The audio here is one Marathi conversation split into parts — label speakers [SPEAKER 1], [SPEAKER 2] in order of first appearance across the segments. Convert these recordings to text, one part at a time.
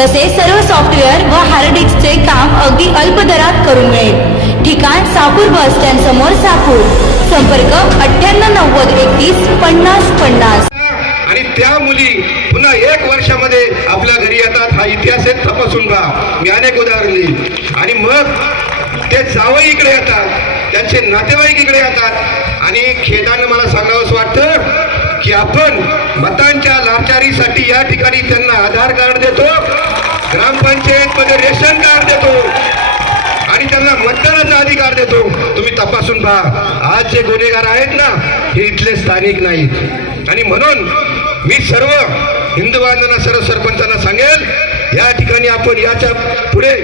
[SPEAKER 1] तसेच सर्व सॉफ्टवेअर व हार्ड डिस्कचे काम अगदी अल्प दरात करून मिळेल. ठिकाण साकूर बस स्टँड समोर साकूर संपर्क अठ्ठ्याण्णव नव्वद एकतीस पन्नास पन्नास.
[SPEAKER 2] आणि त्या मुली पुन्हा एक वर्षामध्ये आपल्या घरी येतात. हा इतिहास एक तपासून पहा. मी अनेक उदाहरण देईल आणि मग ते जावई इकडे येतात. त्यांचे नातेवाईक इकडे येतात. आणि खेदानं मला सांगावंसं वाटतं की आपण मतांच्या कर्मचारीसाठी या ठिकाणी त्यांना आधार कार्ड देतो ग्रामपंचायत मध्ये रेशन कार्ड देतो आणि त्यांना मतदानाचा अधिकार देतो. तुम्ही तपासून पहा. आज जे गुन्हेगार आहेत ना हे इथले स्थानिक नाहीत. आणि म्हणून मी सर्व हिंदू बांधवांना सर्व सरपंचांना सांगेल या ठिकाणी आपण याच्यापुढे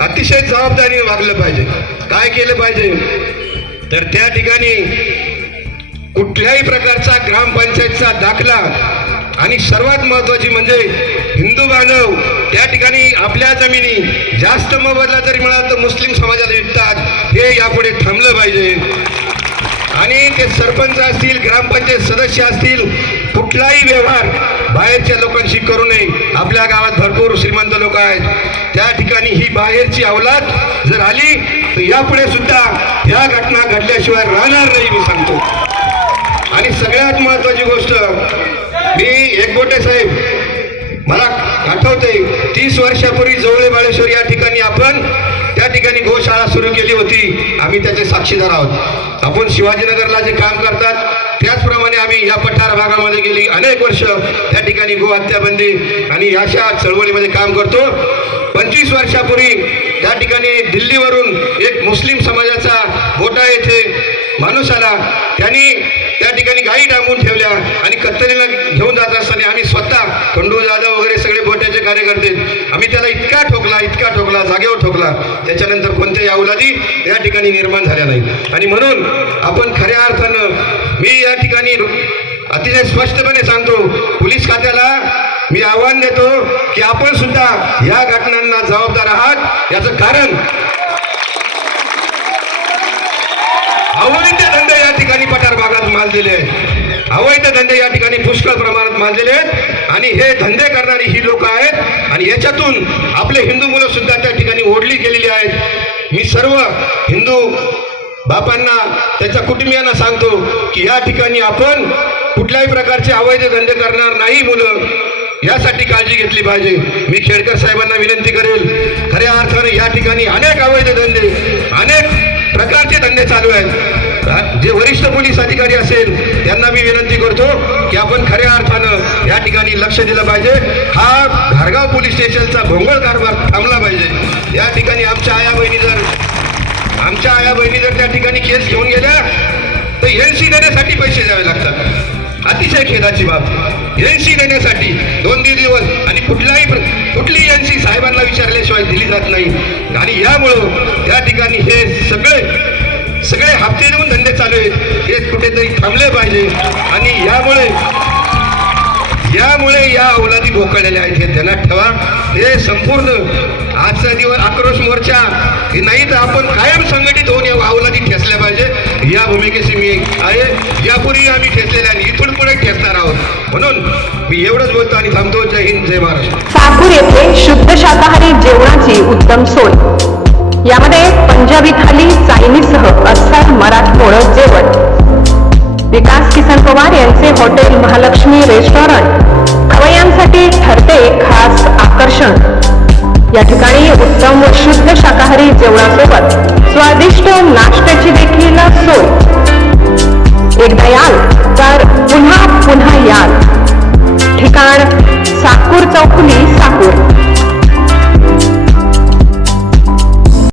[SPEAKER 2] अतिशय जबाबदारीने वागलं पाहिजे. काय केलं पाहिजे? तर त्या ठिकाणी कुठल्याही प्रकारचा ग्रामपंचायतचा दाखला आणि सर्वात महत्वाची म्हणजे हिंदू बांधव त्या ठिकाणी आपल्या जमिनी जास्त मोबदला जरी मिळाला तर मुस्लिम समाजाला विकतात. हे यापुढे थांबलं पाहिजे. आणि ते सरपंच असतील ग्रामपंचायत सदस्य असतील कुठलाही व्यवहार बाहेरच्या लोकांशी करू नये. आपल्या गावात भरपूर श्रीमंत लोक आहेत. त्या ठिकाणी ही बाहेरची अवलाद जर आली तर यापुढे सुद्धा या घटना घडल्याशिवाय राहणार नाही मी सांगतो. आणि सगळ्यात महत्वाची गोष्ट एकबोटे साहेब मला आठवते तीस वर्षापूर्वी जवळे बाळेश्वर या ठिकाणी आपण त्या ठिकाणी गोशाळा सुरू केली होती. आम्ही त्याचे साक्षीदार आहोत. आपण शिवाजीनगरला जे काम करतात त्याचप्रमाणे आम्ही या पठार भागामध्ये गेली अनेक वर्ष त्या ठिकाणी गो हत्याबंदी आणि अशा चळवळीमध्ये काम करतो. पंचवीस वर्षापूर्वी त्या ठिकाणी दिल्लीवरून एक मुस्लिम समाजाचा मोठा येथे माणूस आला. त्यांनी त्या ठिकाणी गायी डांबून ठेवल्या आणि कत्तलीला घेऊन जात असताना आम्ही स्वतः खंडू जाधव वगैरे सगळे बोट्याचे कार्यकर्ते आम्ही त्याला इतका ठोकला इतका ठोकला जागेवर ठोकला. त्याच्यानंतर कोणत्याही अवलादी या ठिकाणी निर्माण झाल्या नाही आणि म्हणून आपण खऱ्या अर्थानं मी या ठिकाणी अतिशय स्पष्टपणे सांगतो पोलीस खात्याला मी आव्हान देतो की आपण सुद्धा या घटनांना जबाबदार आहात. याचं कारण अवैध धंदे या ठिकाणी पठार भागात माजलेले आहेत अवैध धंदे या ठिकाणी पुष्कळ प्रमाणात मांडलेले आहेत. आणि हे धंदे करणारी ही लोक आहेत. आणि याच्यातून आपले हिंदू मुलं सुद्धा त्या ठिकाणी ओढली गेलेली आहेत. मी सर्व हिंदू बापांना त्याच्या कुटुंबियांना सांगतो की या ठिकाणी आपण कुठल्याही प्रकारचे अवैध धंदे करणार नाही मुलं. यासाठी काळजी घेतली पाहिजे. मी खेडकर साहेबांना विनंती करेल. खऱ्या अर्थाने या ठिकाणी अनेक अवैध धंदे अनेक प्रकारचे धंदे चालू आहेत. जे वरिष्ठ पोलीस अधिकारी असेल त्यांना मी विनंती करतो की आपण खऱ्या अर्थानं या ठिकाणी लक्ष दिलं पाहिजे. हा घारगाव पोलीस स्टेशनचा भोंगळ कारभार थांबला पाहिजे. या ठिकाणी आमच्या आया बहिणी जर आमच्या आया बहिणी जर त्या ठिकाणी केस घेऊन गेल्या तर एन सी देण्यासाठी पैसे द्यावे लागतात. अतिशय खेदाची बाब. एन सी देण्यासाठी दोन तीन दिवस आणि कुठलाही कुठली एन सी साहेबांना विचारल्याशिवाय दिली जात नाही. आणि यामुळं त्या ठिकाणी हे सगळे सगळे हप्ते देऊन धंदे चालू आहेत. हे कुठेतरी थांबले पाहिजे. आणि यामुळे यामुळे या अवलादी भोकळलेल्या आहेत हे ध्यानात ठेवा. हे संपूर्ण आजचा दिवस आक्रोश मोर्चा हे नाही तर आपण कायम संघटित होऊन या अवलादी ठेचल्या पाहिजे. या भूमिकेशी मी आहे. यापूर्वी आम्ही ठेचलेल्या आणि इथून पुढे ठेचणार आहोत. म्हणून मी एवढंच बोलतो आणि थांबतो. जय हिंद जय महाराष्ट्र.
[SPEAKER 3] साकूर येथे शुद्ध शाकाहारी जेवणाची उत्तम सोय. यामध्ये पंजाबी थाली चायनीजसह मराठ मराठमोळं जेवण. विकास किसन पवार यांचे हॉटेल महालक्ष्मी रेस्टॉरंट. खवयांसाठी ठरते खास आकर्षण. या ठिकाणी उत्तम व शुद्ध शाकाहारी जेवणासोबत स्वादिष्ट नाश्त्याची देखील सोय. एकदा याल तर पुन्हा